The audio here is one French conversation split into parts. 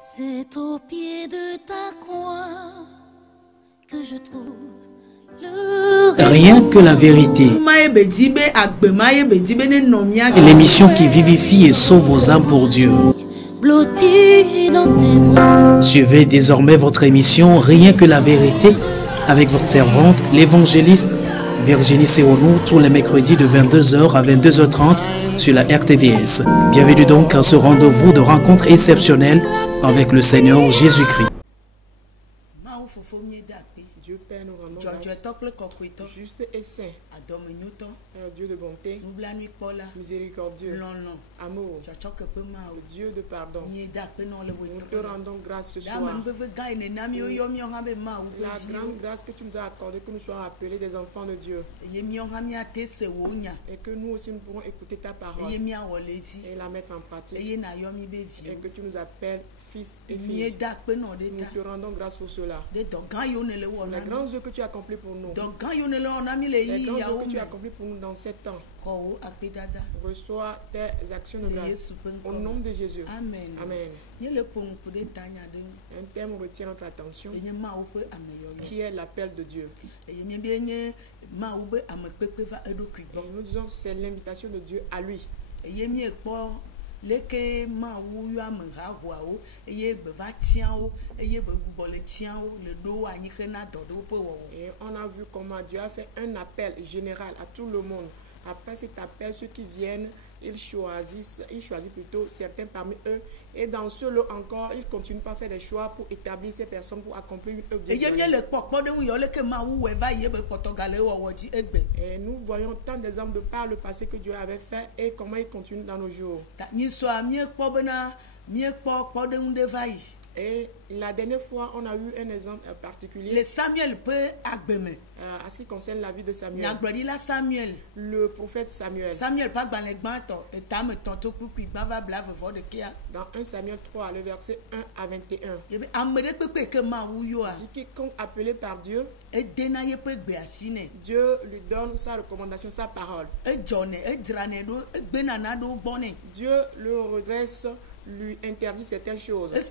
C'est au pied de ta croix que je trouve le Rien que la vérité. L'émission qui vivifie et sauve vos âmes pour Dieu. blotti dans tes bras. Suivez désormais votre émission Rien que la vérité avec votre servante, l'évangéliste Virginie Seronou, tous les mercredis de 22h à 22h30 sur la RTDS. Bienvenue donc à ce rendez-vous de rencontre exceptionnelle avec le Seigneur Jésus-Christ. Dieu Père, nous rendons grâce. Juste et saint, Dieu de bonté, miséricordieux, amour, Dieu de pardon. Nous te rendons grâce ce soir. La grande grâce que tu nous as accordée, que nous soyons appelés des enfants de Dieu. Et que nous aussi nous pourrons écouter ta parole et la mettre en pratique. Et que tu nous appelles fils et filles. Nous te rendons grâce pour cela. Les grands œuvres que tu as accomplis pour nous. Les grands œuvres que tu as accomplis pour nous dans 7 ans. Reçois tes actions de grâce. Au nom de Jésus. Amen. Amen. Un thème retient notre attention qui est l'appel de Dieu. Et nous disons c'est l'invitation de Dieu à lui. Et on a vu comment Dieu a fait un appel général à tout le monde. Après cet appel, ceux qui viennent, il choisit plutôt certains parmi eux. Et dans ce lot encore, il continue pas à faire des choix pour établir ces personnes pour accomplir une œuvre de Dieu. Et nous voyons tant d'exemples de par le passé que Dieu avait fait et comment il continue dans nos jours. Et la dernière fois, on a eu un exemple particulier. Le Samuel peut agbemer. À ce qui concerne la vie de Samuel. Samuel. Le prophète Samuel. Samuel pas dans les bantos et tam tonto pupi bava blave de kia. Dans 1 Samuel 3, le verset 1 à 21. Il dit quiconque appelé par Dieu, et denaye peut béasine. Dieu lui donne sa recommandation, sa parole. Et John et dranedo et benanado bonne. Dieu le redresse, lui interdit certaines choses. Et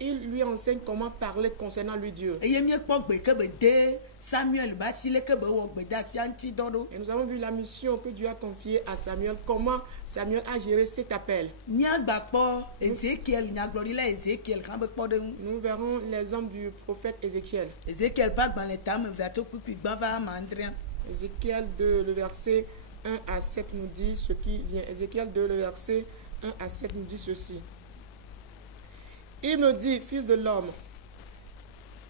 il lui enseigne comment parler concernant lui Dieu. Et nous avons vu la mission que Dieu a confiée à Samuel, comment Samuel a géré cet appel. Nous verrons l'exemple du prophète Ézéchiel. Ézéchiel de le verset 1 à 7 nous dit ce qui vient. Ézéchiel 2, le verset 1 à 7 nous dit ceci. Il me dit, fils de l'homme,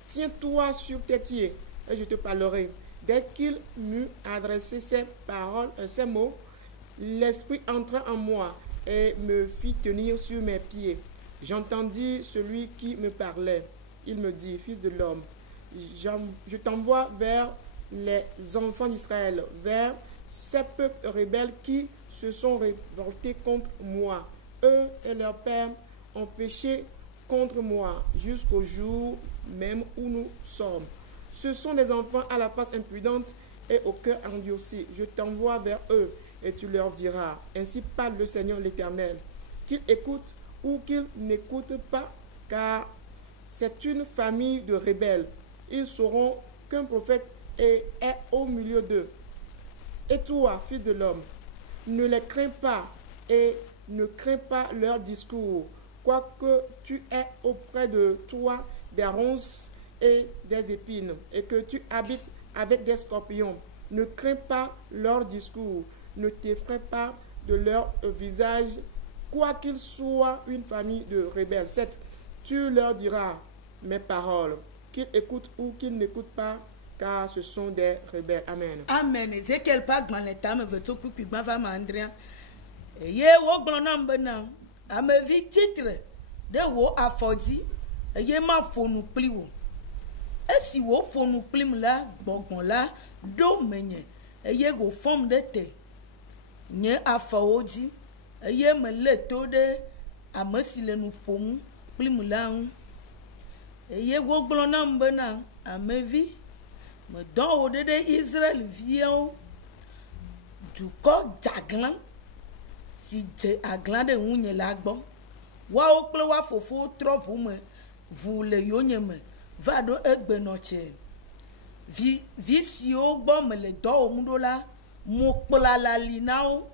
tiens-toi sur tes pieds et je te parlerai. Dès qu'il m'eut adressé ces paroles, ces mots, l'esprit entra en moi et me fit tenir sur mes pieds. J'entendis celui qui me parlait. Il me dit, fils de l'homme, je t'envoie vers les enfants d'Israël, vers ces peuples rebelles qui se sont révoltés contre moi. Eux et leurs pères ont péché contre moi jusqu'au jour même où nous sommes. Ce sont des enfants à la face impudente et au cœur endurci. Je t'envoie vers eux et tu leur diras, ainsi parle le Seigneur l'Éternel, qu'ils écoutent ou qu'ils n'écoutent pas, car c'est une famille de rebelles. Ils sauront qu'un prophète est au milieu d'eux. Et toi, fils de l'homme, ne les crains pas et ne crains pas leur discours, quoique tu aies auprès de toi des ronces et des épines, et que tu habites avec des scorpions. Ne crains pas leur discours, ne t'effraie pas de leur visage, quoiqu'ils soient une famille de rebelles. 7. Tu leur diras mes paroles, qu'ils écoutent ou qu'ils n'écoutent pas, car ce sont des rebelles. Amen. Amen. Ézéchiel pas dans les tames veut tout couper bava mandrien. Et ye wo glonam benam. Ame vi titre de wo afodi. Et ye ma fonu pliwo. Et si wo fonu plim la bogon la do menye. Et ye go forme de te. Nye afodi. Et ye me le to de amesi le nu fomu plim la. Et ye wo glonam benam. Ame vi me don au de Israël vient du corps d'aglan si dze agla ɖe ŋu nye la gbɔ woawo kple woa fofo trɔ ʋu me ʋu le yonye me va ɖo egbenɔtse vi siwo gbɔ me le dɔ wɔm ɖo la mo kplala li na wo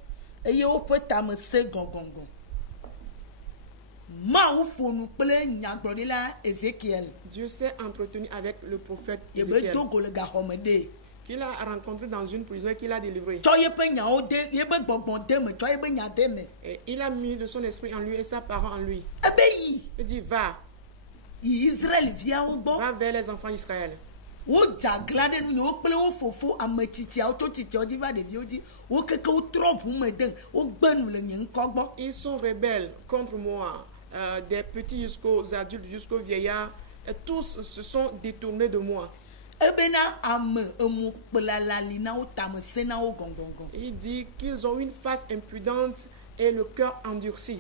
eye woƒe tame se gɔgɔgɔ Mawu ƒo nu kple nyagblɔɖila Ézéchiel. Dieu s'est entretenu avec le prophète Yebe Ézéchiel. dogo le gaxɔme ɖe. Qu'il a rencontré dans une prison et qu'il a délivré. Tsɔ yeƒe nyawo de yebe gbɔgbɔ de me tsɔ yebe nya de me. Et il a mis de son esprit en lui et sa parole en lui. Ebe yi. Il dit va. Yi Israël viawo gbɔ. Va vers les enfants d'Israël. Wo dzagla ɖe nu nye wo kple wo fofo ame tsitsiawo tso tsitsiawo dzi va ɖeviwo dzi wo keke wo trɔ ʋu me de wo gbe nu le nye ŋkɔ gbɔ. Ils sont rebelles contre moi. Des petits jusqu'aux adultes, jusqu'aux vieillards, et tous se sont détournés de moi. Ebena ame emu kplala li na wo tame se na wo gɔngɔngɔ. Il dit qu'ils ont une face impudente et le cœur endurci.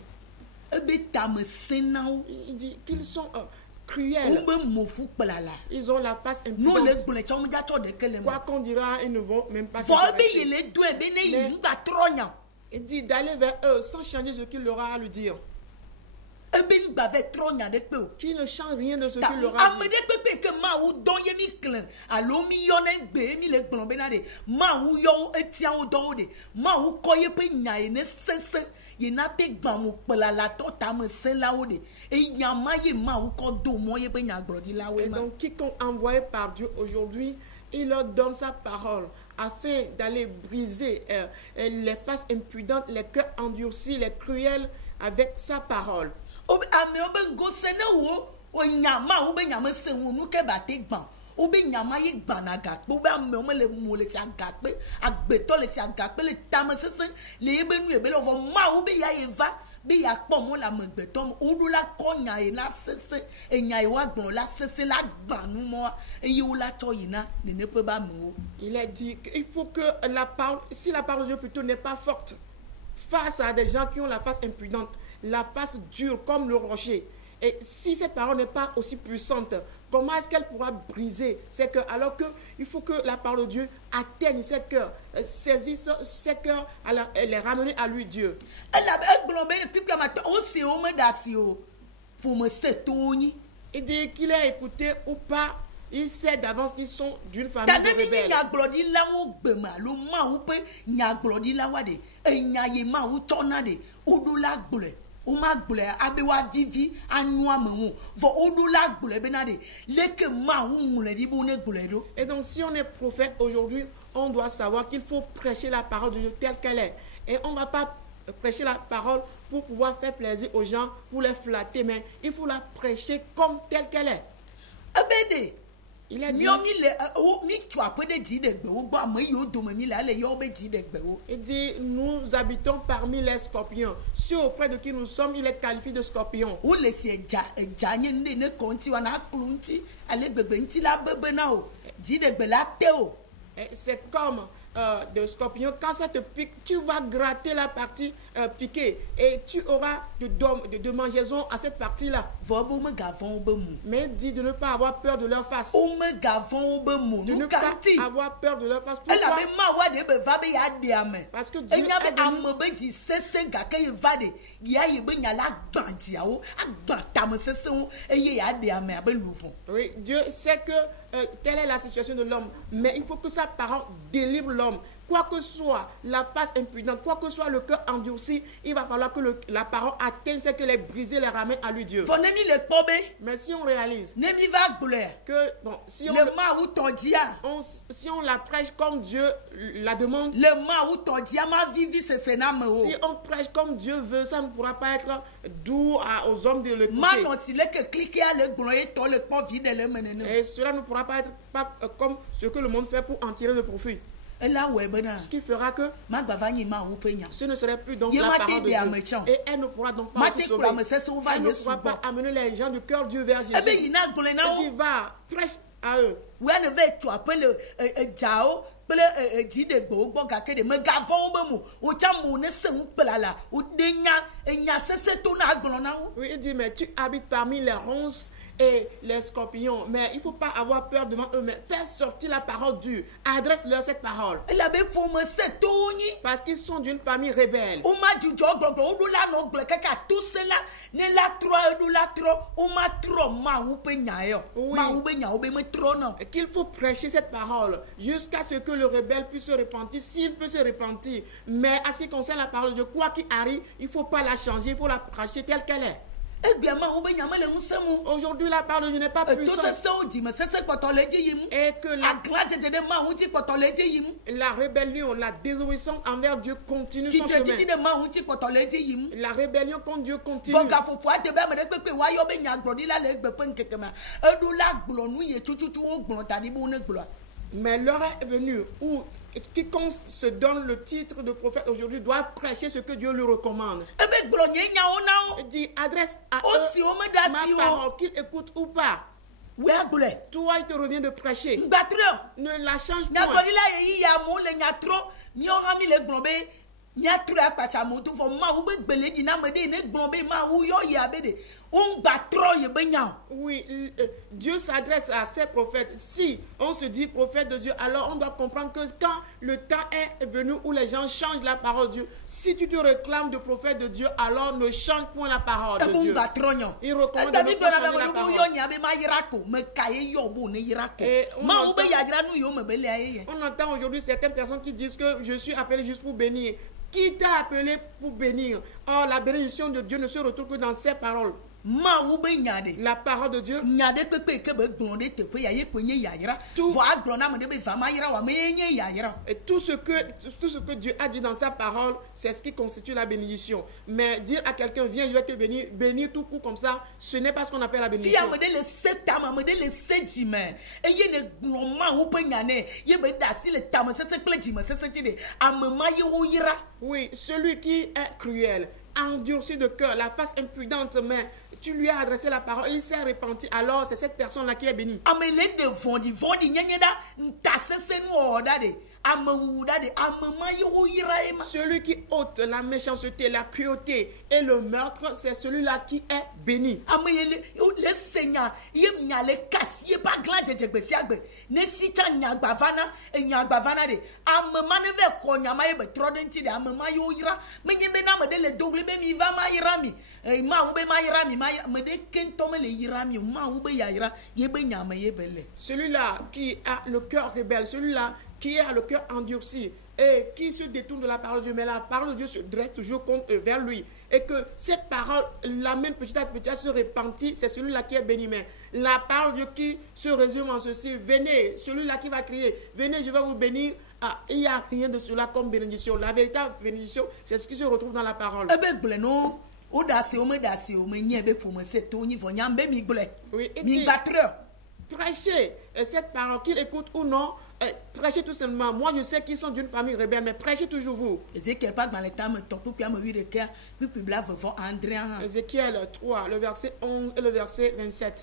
Ebe tame se na wo. Il dit qu'ils sont cruels. Wobe moƒu kplala. Ils ont la face No le impudente. gblẽ tsɔ mo dza tsɔ ɖeke le me. Quoi qu'on dira, ils ne vont même pas Vɔ ebe s'intéresser. yi le do ebe ne yi nu gba trɔ nya. Il dit d'aller vers eux sans changer ce qu'il leur a à lui dire. Ebe nu gba ve trɔ nya ɖe kpe o. Qui ne change rien de ce Ta qu'il leur a ame dit. ɖe kpekpe ke Mawu dɔn ye mi klẽ alo mi yɔ ne gbe mi le gblɔ bena ɖe Mawu yɔ wo etia wo dɔ wo ɖe Mawu kɔ yeƒe nya yi ne sesẽ yi na te gbã mo kpelalatɔ tame se la wo ɖe enya ma ye Mawu kɔ do mɔ yeƒe nyagblɔɖilawoe Et ma. donc, quiconque envoyé par Dieu aujourd'hui, il leur donne sa parole afin d'aller briser les faces impudentes, les cœurs endurcis, les cruels avec sa parole. Amewo be ngo se ne wo nya Mawu be nya me se ŋu nu ke ba te gbã wobe nya ma ye gbãna gakpe wobe amewo me le mo le si agakpe agbetɔ le si agakpe le tame sesẽ le yebe nu ebe le vɔ Mawu be ya ye va be ya kpɔ mɔ le amegbetɔ me woɖo la kɔ nya ye la sesẽ enya ye wa gblɔ la sesẽ la gbã nu mɔa eye wo la tsɔ yina nene ƒe be amewo. Il a dit qu'il faut que la parole, si la parole de Dieu plutôt n'est pas forte, face à des gens qui ont la face impudente, la face dure comme le rocher, et si cette parole n'est pas aussi puissante, comment est-ce qu'elle pourra briser ces cœurs? Alors qu'il faut que la parole de Dieu atteigne ces cœurs, saisisse ces cœurs, et les ramener à lui, Dieu. Elle a egblɔ be depuis que ma tɔ o se wo me da si o ƒome se to wo nyi. Il dit qu'il a écouté ou pas, il sait d'avance qu'ils sont d'une famille Ta de ne mi nye rebelles. nyagblɔɖilawo gbeme alo Mawu ƒe nyagblɔɖilawoa ɖe enya ye Mawu tsɔna ɖe woɖo la gblɔe woma gblɔe abe woadi vi anu ame ŋu vɔ woɖo la gblɔe bena ɖe leke Mawu ŋlɔe ɖi be wo ne gblɔe ɖo. Et donc, si on est prophète aujourd'hui, on doit savoir qu'il faut prêcher la parole de Dieu telle qu'elle est. Et on ne va pas prêcher la parole pour pouvoir faire plaisir aux gens, pour les flatter, mais il faut la prêcher comme telle qu'elle est. Ebe ɖe Il a dit, miɔ mi le mi tso aƒe ɖe dziɖegbewo gbɔ ame yiwo dome mi le ale yɔ be dziɖegbewo. il dit, nous habitons parmi les scorpions. Ceux auprès de qui nous sommes, il est qualifié de scorpion. Wo le si edza nye nu ɖe ne kɔ ŋuti wa na kplu ŋuti ale gbegbe ŋuti la bebe na o dziɖegbe la te o. Et c'est comme de scorpion. Quand ça te pique, tu vas gratter la partie piquée et tu auras de démangeaison à cette partie-là. Vɔ be wo me gavɔn wo be mu. Mais dis de ne pas avoir peur de leur face. Wo me gavɔn wo be mu. De ne Nu pas ka ŋuti. avoir peur de leur face. Pourquoi? Elabe Mawua ɖe be va be ya ɖe ame. Parce que Dieu Enya be est venu. ame be dzi sesẽ gake ye va ɖe ya ye be nya la gbã dziawo agbã tame sesẽwo eye ya ɖe ame abe luʋɔ. Oui, Dieu sait que telle est la situation de l'homme. Mais il faut que sa parole délivre l'homme. Quoi que soit la face impudente, quoi que soit le cœur endurci, il va falloir que la parole atteigne ce que les brisés les ramène à lui, Dieu. Vɔ ne mi le kpɔ be Mais si on réalise ne mi va gblɔe que, bon, si le Mawu tɔ dzia si on la prêche comme Dieu la demande, le Mawu tɔ dzia ma vivi sese na me o. si on prêche comme Dieu veut, ça ne pourra pas être doux aux hommes de l'écouter. Ma nɔ ti leke klike ale gblɔ ye tɔ le kpɔ vi ɖe le me nene. Et cela ne pourra pas être comme ce que le monde fait pour en tirer le profit. Ela wɔe bena Ce qui fera que ma gbava nyi Mawu ƒe nya. ce ne serait plus donc Ye la ma parole te de ɖe ame Dieu. tsã. Et elle ne pourra donc pas Ma aussi te sauver. kplɔ ame sesẽwo va Elle ne Yesu pourra gbɔ. pas amener les gens du cœur Dieu vers Jésus. Ebe yina gblɔe na Elle wo. dit, va, prêche à eux. Wia ne ve tso aƒe le edzawo kple dziɖegbewo gbɔ gake ɖe megavɔ wo be mo wotsa mo ne se ŋu kpela la wode nya enya sesẽ to na agblɔ na wo. Oui, il dit, mais tu habites parmi les ronces et les scorpions. Mais il ne faut pas avoir peur devant eux, mais faire sortir la parole dure. Adresse-leur cette parole. Parce qu'ils sont d'une famille rebelle. Oui. Qu'il faut prêcher cette parole jusqu'à ce que le rebelle puisse se repentir, s'il peut se repentir. Mais à ce qui concerne la parole de Dieu, quoi qu'il arrive, il ne faut pas la changer, il faut la prêcher telle qu'elle est. Aujourd'hui, la parole de Dieu n'est pas puissante. Et que la rébellion, la désobéissance envers Dieu continue son chemin. La rébellion contre Dieu continue. Mais l'heure est venue où quiconque se donne le titre de prophète aujourd'hui doit prêcher ce que Dieu lui recommande. Il dit, adresse à eux ma parole, qu'ils écoutent ou pas. Toi, il te revient de prêcher. Ne la change pas. Oui, Dieu s'adresse à ses prophètes. Si on se dit prophète de Dieu, alors on doit comprendre que quand le temps est venu où les gens changent la parole de Dieu, si tu te réclames de prophète de Dieu, alors ne change point la parole de Dieu. Il recommande de ne pas changer la parole. On entend aujourd'hui certaines personnes qui disent que je suis appelé juste pour bénir. Qui t'a appelé pour bénir? Or, la bénédiction de Dieu ne se retrouve que dans ses paroles. La parole de Dieu. Et tout ce que Dieu a dit dans sa parole, c'est ce qui constitue la bénédiction. Mais dire à quelqu'un, viens, je vais te bénir, bénir tout coup comme ça, ce n'est pas ce qu'on appelle la bénédiction. Oui, celui qui est cruel, endurci de cœur, la face impudente, mais tu lui as adressé la parole, il s'est repenti, alors c'est cette personne-là qui est bénie. Celui qui ôte la méchanceté, la cruauté et le meurtre, c'est celui-là qui est béni. Celui-là qui a le cœur rebelle, celui-là qui a le cœur endurci et qui se détourne de la parole de Dieu, mais la parole de Dieu se dresse toujours vers lui. Et que cette parole l'amène petit à petit à se repentir, c'est celui-là qui est béni. Mais la parole de Dieu qui se résume en ceci, venez, celui-là qui va crier, venez, je vais vous bénir. Ah, il n'y a rien de cela comme bénédiction. La véritable bénédiction, c'est ce qui se retrouve dans la parole. Oui, et dit, prêchez cette parole, qu'il écoute ou non, prêchez tout simplement. Moi, je sais qu'ils sont d'une famille rebelle, mais prêchez toujours vous. Ézéchiel 3, le verset 11 et le verset 27.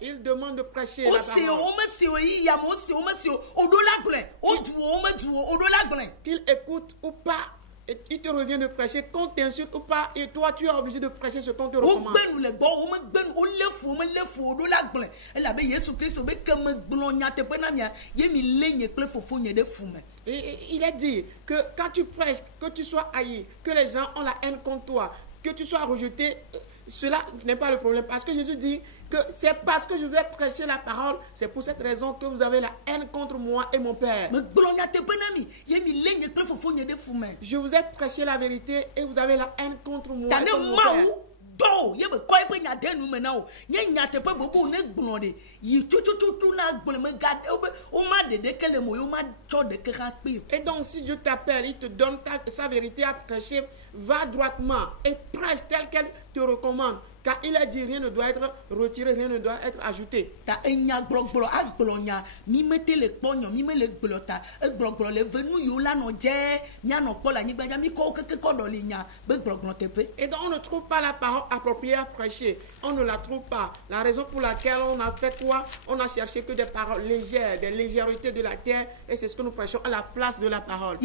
Il demande de prêcher la parole. Qu'il écoute ou pas, et il te revient de prêcher, qu'on t'insulte ou pas, et toi tu es obligé de prêcher ce qu'on te recommande. Et il a dit que quand tu prêches, que tu sois haï, que les gens ont la haine contre toi, que tu sois rejeté, cela n'est pas le problème. Parce que Jésus dit que c'est parce que je vous ai prêché la parole, c'est pour cette raison que vous avez la haine contre moi et mon Père. Je vous ai prêché la vérité et vous avez la haine contre moi et contre mon Père. Et donc si Dieu t'appelle, il te donne sa vérité à prêcher, va droitement et prêche tel qu'elle te recommande. Car il a dit rien ne doit être retiré, rien ne doit être ajouté. Et donc on ne trouve pas la parole appropriée à prêcher. On ne la trouve pas. La raison pour laquelle on a fait quoi? On a cherché que des paroles légères, des légèretés de la terre. Et c'est ce que nous prêchons à la place de la parole.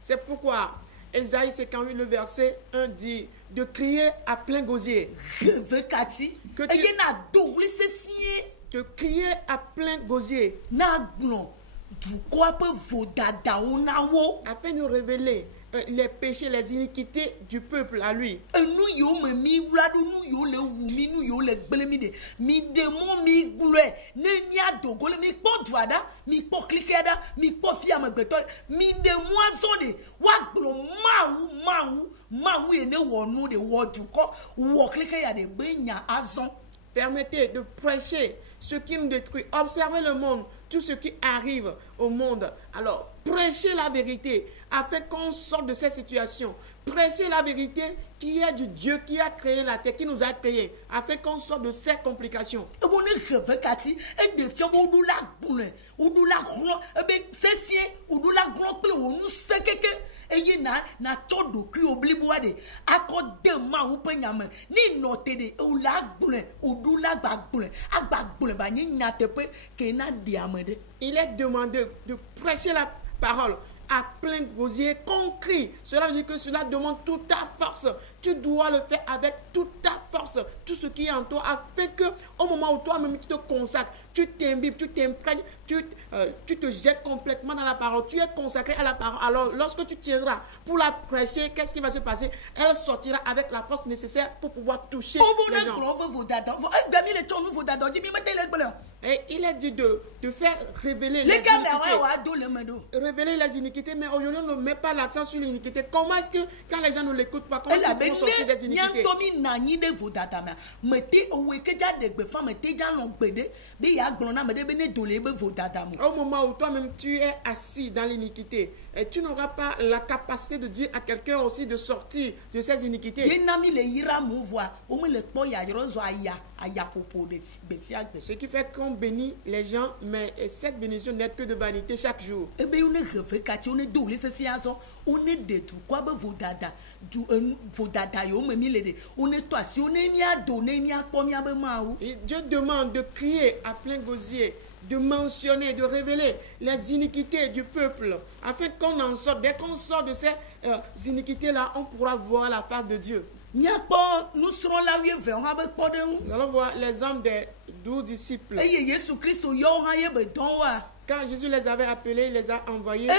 C'est pourquoi Ésaïe 58, le verset 1 dit de crier à plein gosier. Revekati. Que tu- Eye na dougli se siye. De crier à plein gosier Na glon. Du quoi peut vos dada ou na wo. afin de révéler les péchés, les iniquités du peuple à lui. Enu yo me mi wladu nu yo le wumi nu yo le gbele mi de. Mi demo mi glue. Ne mi adogole mi po dwada. Mi po klikeda. Mi po fia me beto. Mi demo azode. Wa glon ma ou ene wonu de wo du ko. Wo klike ya de benya azon. Permettez de prêcher ce qui nous détruit. Observez le monde, tout ce qui arrive au monde. Alors, prêchez la vérité afin qu'on sorte de cette situation. Prêchez la vérité qui est du Dieu qui a créé la terre, qui nous a créés, afin qu'on sorte de ces complications. E bon reve kati e de fion bo la gbune o du la gro e be sesien o du la gro pe o nu sekeke e ye na todo ku oblibo ade akode ma wo pe nyame ni note de o la gbune o du la gbune agbagbune ba ni nyate pe ke na di amede. Il est demandé de prêcher la parole à plein gosier, qu'on crie. Cela veut dire que cela demande toute ta force. Tu dois le faire avec toute ta force, tout ce qui est en toi, afin que au moment où toi-même tu te consacres, tu t'imbibes, tu t'imprègnes, tu te jettes complètement dans la parole, tu es consacré à la parole. Alors lorsque tu tiendras pour la prêcher, qu'est-ce qui va se passer? Elle sortira avec la force nécessaire pour pouvoir toucher les gens. Et il est dit de faire révéler les iniquités. Révéler les iniquités, mais aujourd'hui on ne met pas l'accent sur l'iniquité. Comment est-ce que quand les gens ne l'écoutent pas, comment est-ce qu'ils vont sortir des iniquités? Au moment où toi-même tu es assis dans l'iniquité, et tu n'auras pas la capacité de dire à quelqu'un aussi de sortir de ces iniquités. Ce qui fait qu'on bénit les gens, mais cette bénédiction n'est que de vanité chaque jour. Et Dieu demande de crier à plein gosier, de mentionner, de révéler les iniquités du peuple, afin qu'on en sorte. Dès qu'on sort de ces iniquités-là, on pourra voir la face de Dieu. Nous allons voir les âmes des 12 disciples. Quand Jésus les avait appelés, il les a envoyés.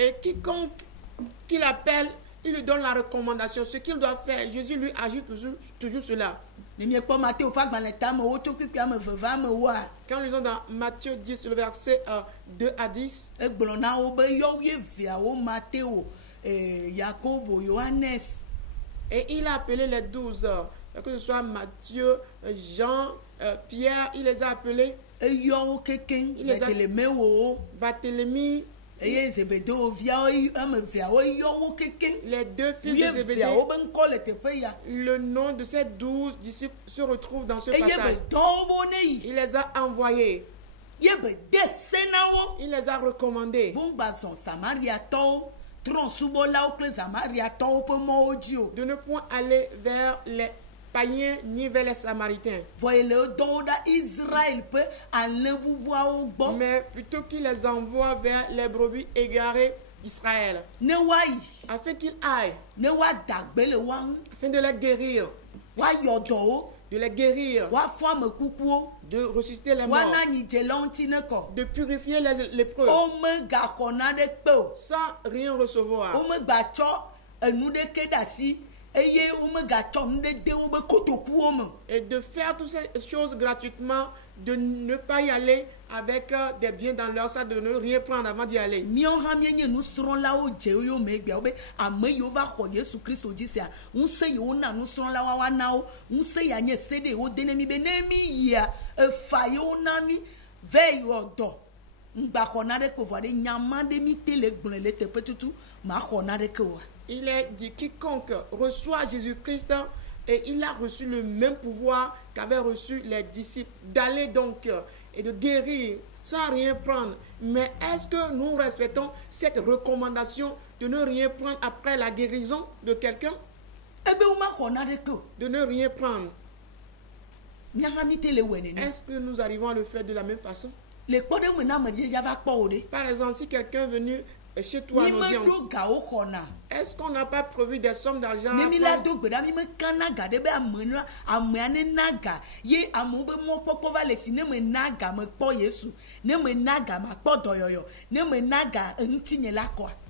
Et quiconque qu'il appelle, il lui donne la recommandation, ce qu'il doit faire. Jésus lui ajoute toujours cela. Quand nous lisons dans Matthieu 10, le verset 2 à 10, et il a appelé les 12, que ce soit Matthieu, Jean, Pierre, il les a appelés. Il les a Barthélemy, les deux fils de Zébédée. Le nom de ces 12 disciples se retrouve dans ce passage. Il les a envoyés. Il les a recommandés de ne point aller vers les païens ni vers les Samaritains, mais plutôt qu'il les envoie vers les brebis égarées d'Israël, afin qu'ils aillent, afin de les guérir, de ressusciter les morts, de purifier les lépreux, sans rien recevoir, et de faire toutes ces choses gratuitement, de ne pas y aller avec des biens dans leur sac, de ne rien prendre avant d'y aller. Il est dit quiconque reçoit Jésus-Christ, et il a reçu le même pouvoir qu'avaient reçu les disciples, d'aller donc et de guérir sans rien prendre. Mais est-ce que nous respectons cette recommandation de ne rien prendre après la guérison de quelqu'un? De ne rien prendre. Est-ce que nous arrivons à le faire de la même façon? Par exemple, si quelqu'un est venu chez toi en audience, est-ce qu'on n'a pas prévu des sommes d'argent?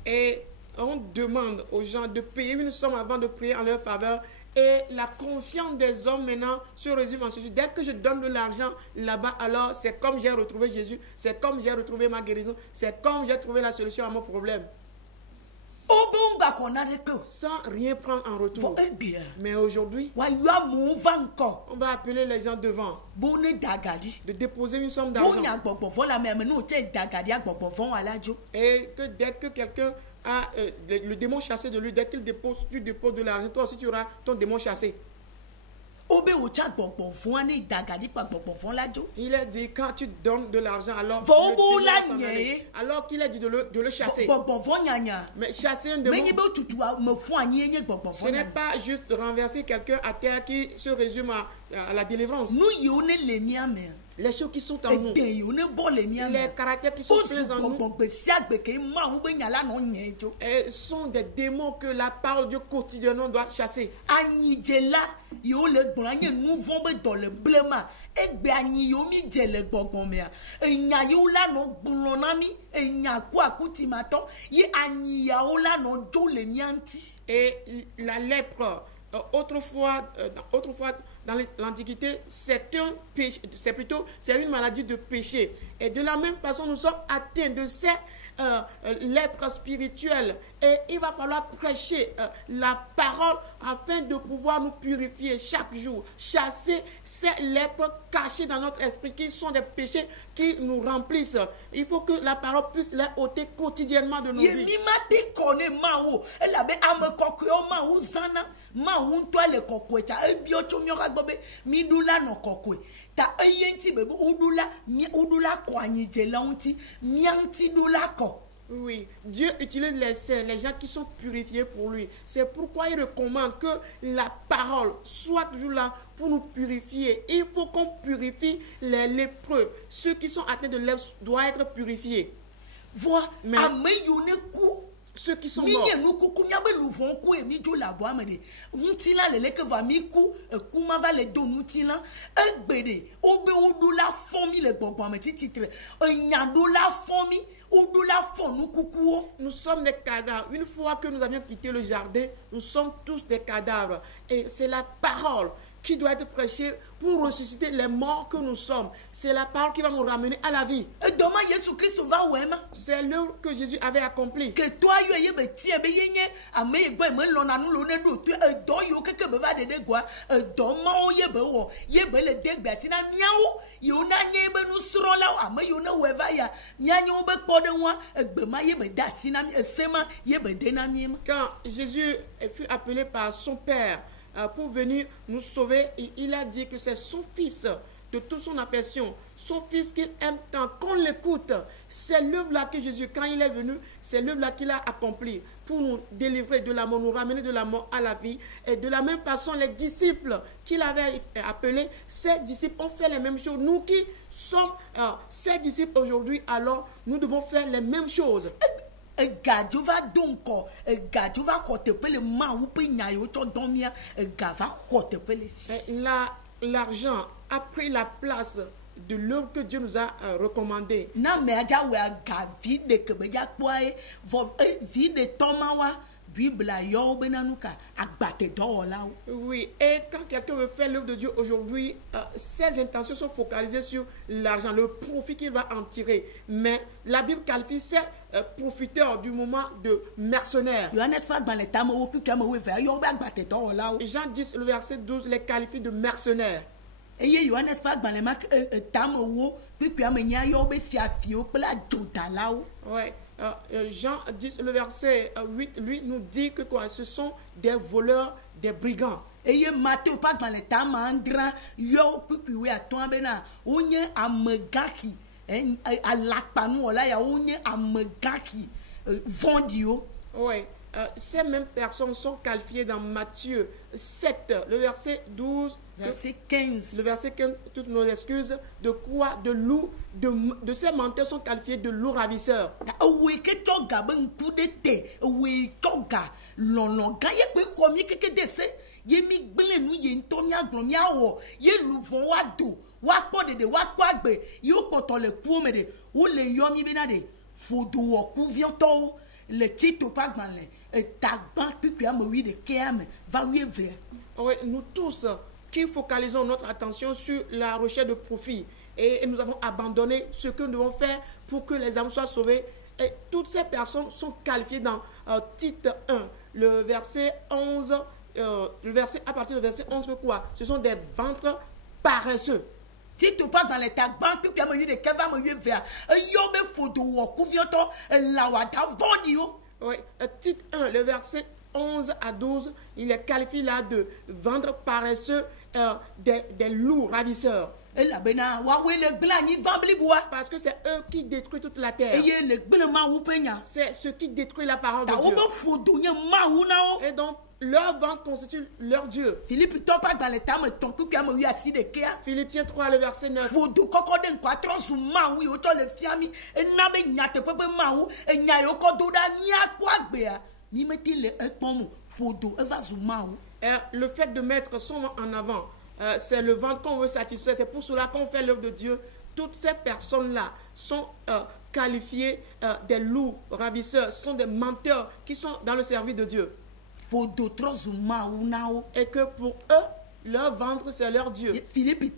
Et on demande aux gens de payer une somme avant de prier en leur faveur. Et la confiance des hommes maintenant se résume en ceci. Dès que je donne de l'argent là-bas, alors c'est comme j'ai retrouvé Jésus, c'est comme j'ai retrouvé ma guérison, c'est comme j'ai trouvé la solution à mon problème. Sans rien prendre en retour. Mais aujourd'hui, on va appeler les gens devant de déposer une somme d'argent. Et que dès que quelqu'un a le démon chassé de lui, dès qu'il dépose, tu déposes de l'argent, toi aussi tu auras ton démon chassé. Il est dit quand tu donnes de l'argent, alors qu'il est dit de le chasser. Mais chasser un démon, ce n'est pas juste renverser quelqu'un à terre qui se résume à la délivrance. Les choses qui sont en nous, les caractères qui sont présents en nous, sont des démons que la parole de Dieu quotidiennement doit chasser. Et la lèpre, autrefois dans l'Antiquité, c'est une maladie de péché. Et de la même façon, nous sommes atteints de ces lèpres spirituelles. Et il va falloir prêcher la parole afin de pouvoir nous purifier chaque jour. Chasser ces lèpres cachées dans notre esprit qui sont des péchés qui nous remplissent. Il faut que la parole puisse les ôter quotidiennement de nos vies. Oui, Dieu utilise les saints, les gens qui sont purifiés pour lui. C'est pourquoi il recommande que la parole soit toujours là pour nous purifier. Il faut qu'on purifie les lépreux. Ceux qui sont atteints de lèpre doivent être purifiés. Mais ceux qui sont morts, nous sommes des cadavres. Une fois que nous avions quitté le jardin, nous sommes tous des cadavres. Et c'est la parole qui doit être prêchée pour ressusciter les morts que nous sommes. C'est la parole qui va nous ramener à la vie. C'est l'œuvre que Jésus avait accomplie. Quand Jésus fut appelé par son Père pour venir nous sauver, il a dit que c'est son fils de toute son affection, son fils qu'il aime tant qu'on l'écoute. C'est l'œuvre-là que Jésus, quand il est venu, c'est l'œuvre-là qu'il a accomplie pour nous délivrer de la mort, nous ramener de la mort à la vie. Et de la même façon, les disciples qu'il avait appelés, ces disciples ont fait les mêmes choses. Nous qui sommes ces disciples aujourd'hui, alors nous devons faire les mêmes choses. L'argent a pris la place de l'œuvre que Dieu nous a recommandée. Oui, et quand quelqu'un veut faire l'œuvre de Dieu aujourd'hui, ses intentions sont focalisées sur l'argent, le profit qu'il va en tirer. Mais la Bible qualifie ces profiteurs du moment de mercenaires. Jean 10, le verset 12, les qualifie de mercenaires. Ouais. Jean 10, le verset 8, lui nous dit que quoi, ce sont des voleurs, des brigands. Oui, ces mêmes personnes sont qualifiées dans Matthieu 7, le verset 12, Verset 15. le verset 15, toutes nos excuses, de quoi? De loup, de ces menteurs sont qualifiés de loups ravisseurs. Oui, que toga ben coup de thé. Oui, toga. Lon gaye pe komi keke dese. Ye mi gbele nu ye ntonia glomia wo. Ye luvon wa do. Wa po de wa kwa gbe. Yo poto le kuome de. Ou le yomi benade. Fodo wo kuvianto. Le titre pas gmanle. Tagban pipi amoui de keame. Va oui vers. Oui, nous tous qui focalisons notre attention sur la recherche de profit et nous avons abandonné ce que nous devons faire pour que les âmes soient sauvées. Et toutes ces personnes sont qualifiées dans Tite 1, le verset 11, à partir du verset 11, que quoi? Ce sont des ventres paresseux. Si tu pas dans les tagban, tu peux me dire que va me vers. Yobe fodo wo kuvianto. La wada vondio. Oui, Tite 1, le verset 11 à 12, il est qualifié là de ventres paresseux, des loups ravisseurs. Parce que c'est eux qui détruisent toute la terre. C'est ce qui détruit la parole de Dieu. Et donc, leur ventre constitue leur Dieu. Philippiens 3, le verset 9. Le fait de mettre son ventre en avant, c'est le ventre qu'on veut satisfaire. C'est pour cela qu'on fait l'œuvre de Dieu. Toutes ces personnes-là sont qualifiées des loups ravisseurs, sont des menteurs qui sont dans le service de Dieu. Et que pour eux, leur ventre, c'est leur Dieu. Philippiens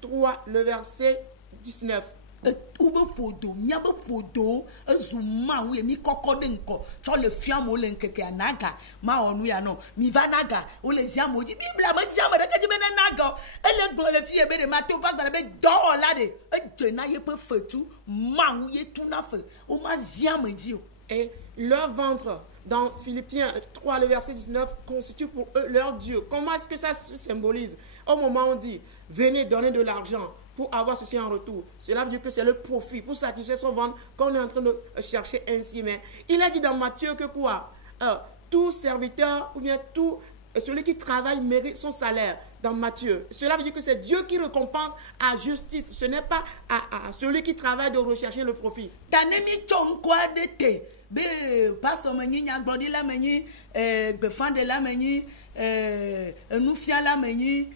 3, le verset 19. Ube podo miabe podo ezuma we mi kokode nko cho le fiamo le nkeke anaga ma onu ya no mi va naga o le ziamo di bibla ma ziamo de keji bena naga ele gbon le fie be de ma te o pa gba be do la de je na ye pe fetu ma wu ye tu na fe o ma ziamo di o. Et leur ventre dans Philippiens 3 le verset 19 constitue pour eux leur Dieu. Comment est-ce que ça se symbolise? Au moment où on dit venez donner de l'argent pour avoir ceci en retour, cela veut dire que c'est le profit pour satisfaire son ventre qu'on est en train de chercher ainsi. Mais il a dit dans Matthieu que quoi? Tout serviteur ou bien tout celui qui travaille mérite son salaire. Dans Matthieu, cela veut dire que c'est Dieu qui récompense à juste titre. Ce n'est pas à celui qui travaille de rechercher le profit. Tanemi quoi de te be pasteur meni nya gbodi la meni befande la meni enufia la meni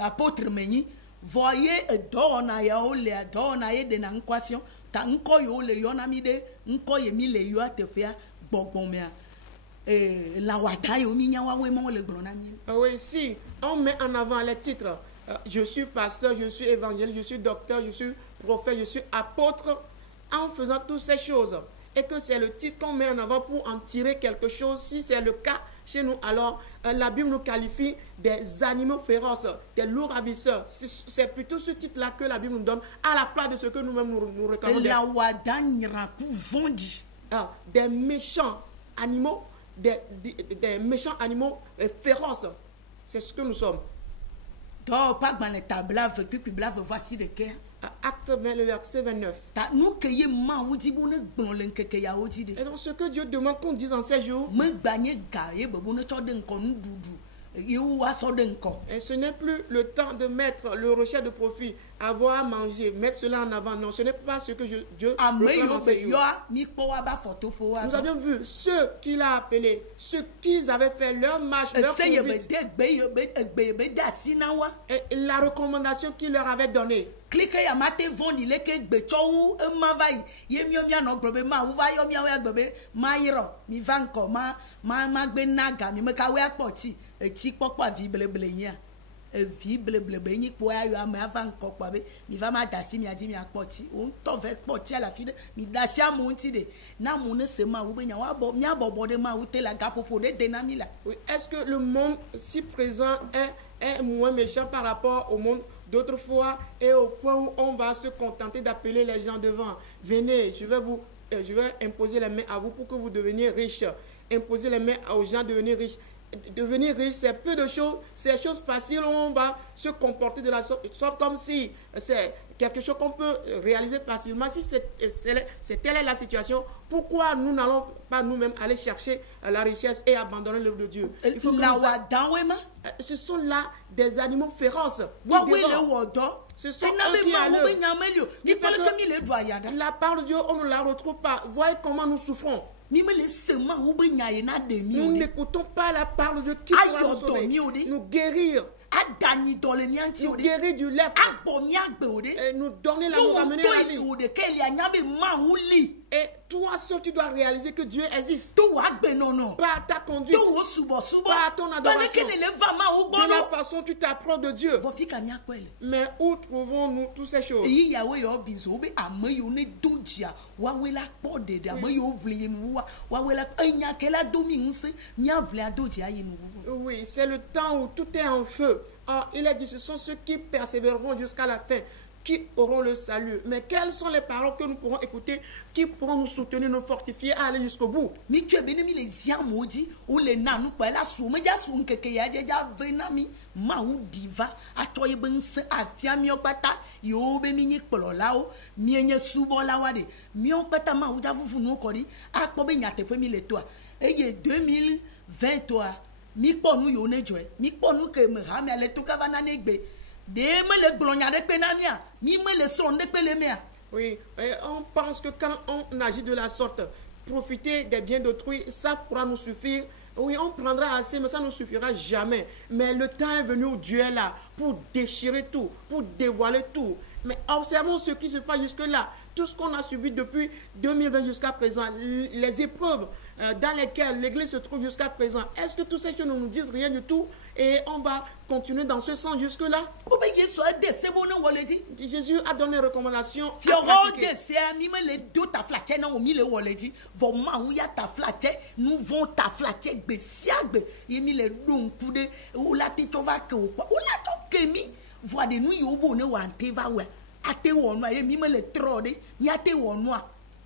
apôtre meni. Voyez dona ya ole dona ye de na nkwafio ta nko yo le yo na mi de nko ye mi le yo atefia gbogbon mea la wata yo mi nya wa we mo le gbon na mi. Oui, si on met en avant les titres, je suis pasteur, je suis évangéliste, je suis docteur, je suis prophète, je suis apôtre, en faisant toutes ces choses, et que c'est le titre qu'on met en avant pour en tirer quelque chose, si c'est le cas chez nous, alors la Bible nous qualifie des animaux féroces, des loups ravisseurs. C'est plutôt ce titre-là que la Bible nous donne à la place de ce que nous-mêmes nous réclamons. Des méchants animaux, des méchants animaux féroces. C'est ce que nous sommes. Acte 20, le verset 29. Et donc ce que Dieu demande qu'on dise en ces jours, et ce n'est plus le temps de mettre le recherche de profit, avoir à manger, mettre cela en avant. Non, ce n'est pas ce que Dieu réclame en ces jours. Nous avions vu ceux qu'il a appelés, ceux qui avaient fait leur marche, leur conduite, et la recommandation qu'il leur avait donnée. Cliquez à maté vondi le ke gbechowu mavai ye miomia no grobe ma uva yo mia we grobe mairo mi vanko ma gbe naga mi meka we apoti eti popo viblele nya viblele benyi po ayo ama vanko kwa be mi va ma dasi mi adi mi apoti on to ve poti à la fin mi dasi amonti de na mo ne se ma wo be nya wa bo mi abobo de ma ute la gapopo de denamila. Oui, est-ce que le monde si présent est moins méchant par rapport au monde d'autrefois et au point où on va se contenter d'appeler les gens devant? Venez, je vais imposer les mains à vous pour que vous deveniez riches. Imposer les mains aux gens de devenir riches. devenir riche, c'est peu de choses, c'est choses faciles, on va se comporter de la sorte comme si c'est quelque chose qu'on peut réaliser facilement. Si telle est la situation, pourquoi nous n'allons pas nous-mêmes aller chercher la richesse et abandonner l'œuvre de Dieu? Il faut que ce sont là des animaux féroces. Ce sont eux qui à l'œuvre. La parole de Dieu, on ne la retrouve pas. Voyez comment nous souffrons. Nous n'écoutons pas la parole de Dieu qui pourra nous sauver, nous guérir. Nous guérir du lèpre et nous donner la nous ramener à la vie. Et toi seul tu dois réaliser que Dieu existe. Pas à ta conduite, pas à ton adoration. De la façon tu t'approches de Dieu. Mais où trouvons-nous toutes ces choses? Oui, c'est le temps où tout est en feu. Or, il a dit, ce sont ceux qui persévéreront jusqu'à la fin, qui auront le salut. Mais quelles sont les paroles que nous pourrons écouter, qui pourront nous soutenir, nous fortifier à aller jusqu'au bout? Et 2023 mi kpɔ nu yiwo ne dzɔe mi kpɔ nu ke me ha mea le to kava na ne gbe de me le gblɔnya ɖe kpe na mia mi me le srɔ̃ ɖe kpe le mea. Oui, on pense que quand on agit de la sorte, profiter des biens d'autrui, ça pourra nous suffire. Oui, on prendra assez, mais ça ne nous suffira jamais. Mais le temps est venu où Dieu est là pour déchirer tout, pour dévoiler tout. Mais observons ce qui se passe jusque-là. Tout ce qu'on a subi depuis 2020 jusqu'à présent, les épreuves dans lesquelles l'Église se trouve jusqu'à présent, est-ce que toutes ces choses ne nous disent rien du tout et on va continuer dans ce sens jusque-là? Jésus a donné des recommandations à pratiquer.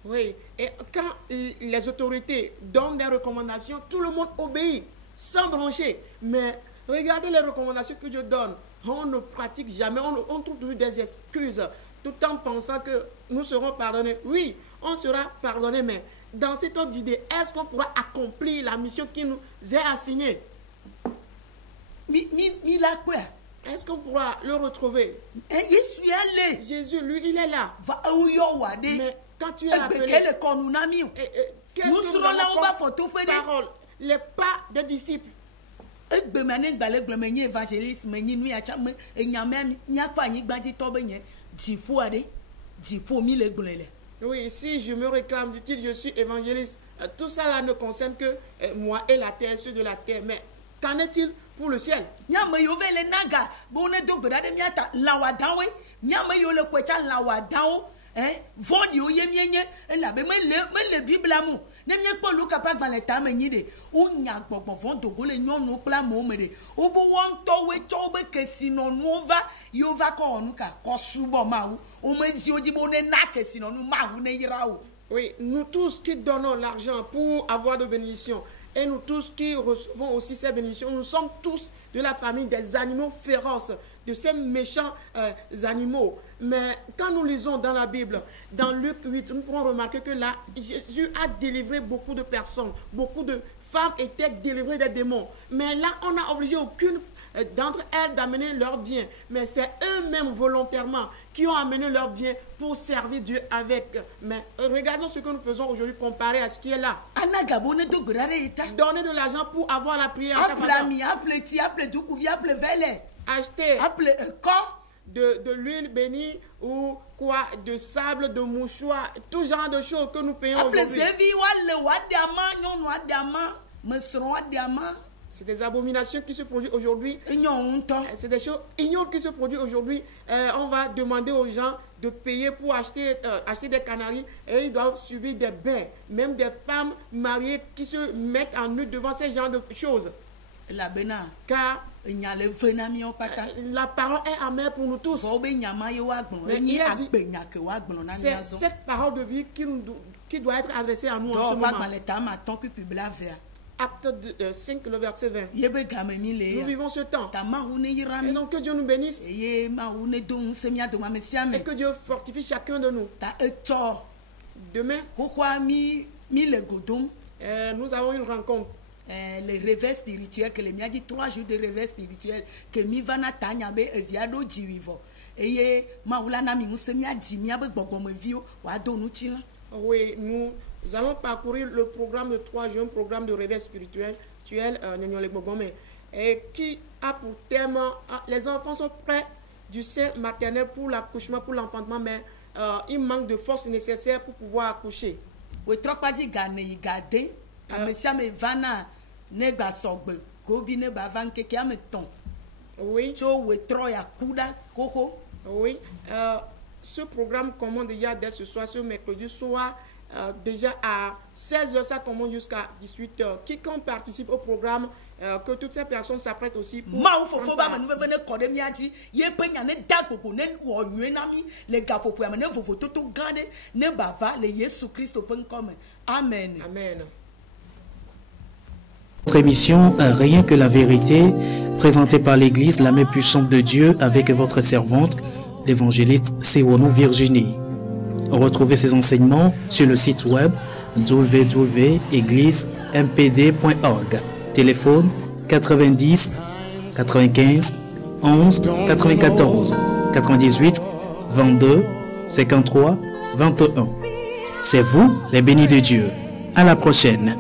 Oui, et quand les autorités donnent des recommandations, tout le monde obéit, sans broncher. Mais regardez les recommandations que Dieu donne. On ne pratique jamais, on trouve toujours des excuses, tout en pensant que nous serons pardonnés. Oui, on sera pardonné, mais dans cette autre idée, est-ce qu'on pourra accomplir la mission qui nous est assignée? Est-ce qu'on pourra le retrouver? Jésus, lui, il est là. Mais quand tu es appelé, qu'est-ce que nous avons comme parole? Les pas des disciples. Oui, si je me réclame du titre, je suis évangéliste. Tout ça là ne concerne que moi et la terre, ceux de la terre. Mais qu'en est-il pour le ciel? Vodio yemienye la be me bible amu ne mie kpo luka pa gbalẹ ta me nyi de o nya gbogbo von dogo le nyɔnu kpla mo me de o bo won to we cho be kesi no nu va yo va ko onu ka ko subo ma o me zi odi bo ne na kesi no nu ma ne yira o. Oui, nous tous qui donnons l'argent pour avoir de bénédictions et nous tous qui recevons aussi ces bénédictions, nous sommes tous de la famille des animaux féroces, de ces méchants animaux. Mais quand nous lisons dans la Bible, dans Luc 8, nous pourrons remarquer que là, Jésus a délivré beaucoup de personnes. Beaucoup de femmes étaient délivrées des démons. Mais là, on n'a obligé aucune d'entre elles d'amener leurs biens. Mais c'est eux-mêmes volontairement qui ont amené leurs biens pour servir Dieu avec. Mais regardons ce que nous faisons aujourd'hui comparé à ce qui est là. Donner de l'argent pour avoir la prière. Acheter de l'huile bénie ou quoi, de sable, de mouchoir, tout genre de choses que nous payons aujourd'hui. C'est des abominations qui se produisent aujourd'hui. C'est des choses ignobles qui se produisent aujourd'hui. On va demander aux gens de payer pour acheter des canaris et ils doivent subir des bains. Même des femmes mariées qui se mettent en nu devant ces genres de choses. Car la parole est amère pour nous tous. C'est cette parole de vie qui doit être adressée à nous en ce moment. Acte 5, le verset 20. Yebe game mi le Nous ya. vivons ce temps. Ta ma une Et yirami. donc que Dieu nous bénisse Ye ma une don semia do ma et mesiame. que Dieu fortifie chacun de nous. Ta eto. Demain, Kokwa mi le godom. nous avons une rencontre. Les réveils spirituels que les mia dit 3 jours de réveil spirituel que mi vana tanya be eviado jivivo. Eye ma ula na mi semia di mi abe gbogbo me vio wa do nu chi la. Oui, nous allons parcourir le programme de 3 jours, un programme de réveil spirituel, et qui a pour thème, les enfants sont prêts du sein maternel pour l'accouchement, pour l'enfantement, mais il manque de force nécessaire pour pouvoir accoucher. We trok pa di gane yi gade. Amesia me vana ne gba sogbe. Gobi ne ba van keke ame ton. Oui, Cho we tro ya kuda koko. oui. Ce programme commence déjà dès ce soir, ce mercredi soir, déjà à 16h, ça commence jusqu'à 18h. Quiconque participe au programme, que toutes ces personnes s'apprêtent aussi pour... Ma ou fofo ba me vene kode mi adi. Ye pe nya ne dagbogbo ne wo nwe na mi le gapopo ya me ne vovo toto gande ne bava le Yesu Christo pen comme. Amen. Amen. Notre émission Rien que la vérité, présentée par l'Église la main puissante de Dieu avec votre servante, l'évangéliste Sewono Virginie. Retrouvez ces enseignements sur le site web www.églisempd.org. Téléphone 90 95 11 94 98 22 53 21. C'est vous les bénis de Dieu. À la prochaine.